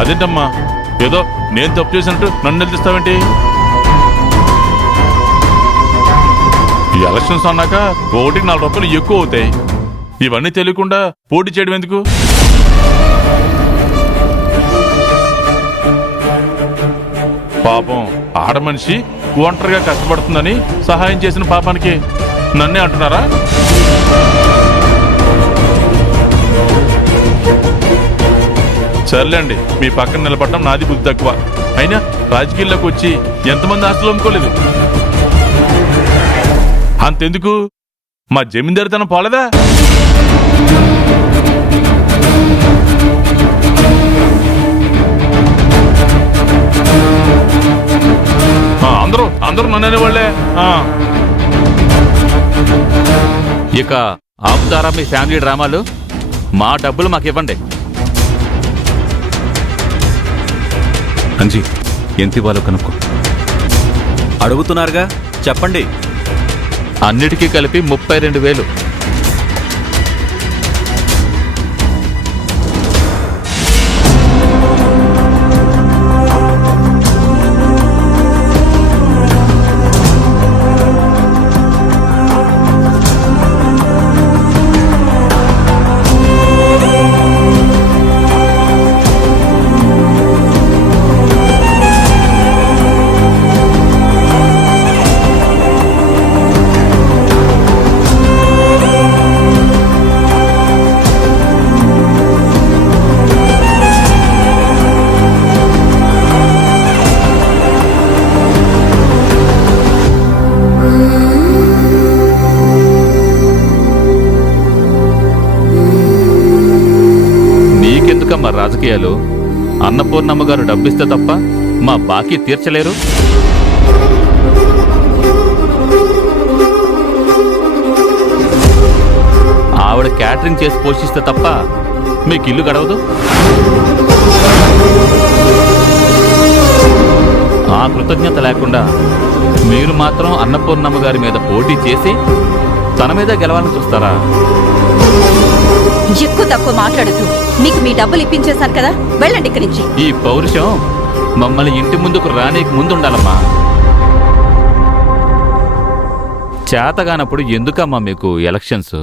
అదేంటమ్మా, ఏదో నేను తప్పు చేసినట్టు నన్ను నిలదీస్తావేంటి? ఈ ఎలక్షన్స్ అన్నాక ఒకటికి 4 రూపాయలు ఎక్కువ అవుతాయి. ఇవన్నీ తెలియకుండా పోటీ చేయడం ఎందుకు? పాపం ఆడ మనిషి ఒంటరిగా కష్టపడుతుందని సహాయం చేసిన పాపానికి నన్నే అంటున్నారా? సర్లేండి, మీ పక్కన నిలబడటం నాది బుద్ధి తక్కువ. అయినా రాజకీయాల్లోకి వచ్చి ఎంతమంది ఆస్తులు అమ్ముకోలేదు? అంతెందుకు, మా జమీందారితనం పోలేదా? అందరూ నన్ను అనేవాళ్లే. ఇక ఆపుతారా మీ ఫ్యామిలీ డ్రామాలు? మా డబ్బులు మాకు ఇవ్వండి. అంజీ, ఎంత ఇవ్వాలో కనుక్కో. అడుగుతున్నారుగా, చెప్పండి. అన్నిటికీ కలిపి 32,000. మా రాజకీయాలు అన్నపూర్ణమ్మ గారు డబ్బిస్తే తప్ప మా బాకీ తీర్చలేరు. ఆవిడ క్యాటరింగ్ చేసి పోషిస్తే తప్ప మీకు ఇల్లు గడవదు. ఆ కృతజ్ఞత లేకుండా మీరు మాత్రం అన్నపూర్ణమ్మ గారి మీద పోటీ చేసి తన మీద గెలవాలని చూస్తారా? ఎక్కువ తక్కువ మాట్లాడుతూ మీకు మీ డబ్బులు ఇప్పించేశాను కదా, వెళ్ళండి ఇక్కడి నుంచి. ఈ పౌరుషం మమ్మల్ని ఇంటి ముందుకు రానీకి ముందు ఉండాలమ్మా. చేతగానప్పుడు ఎందుకమ్మా మీకు ఎలక్షన్స్?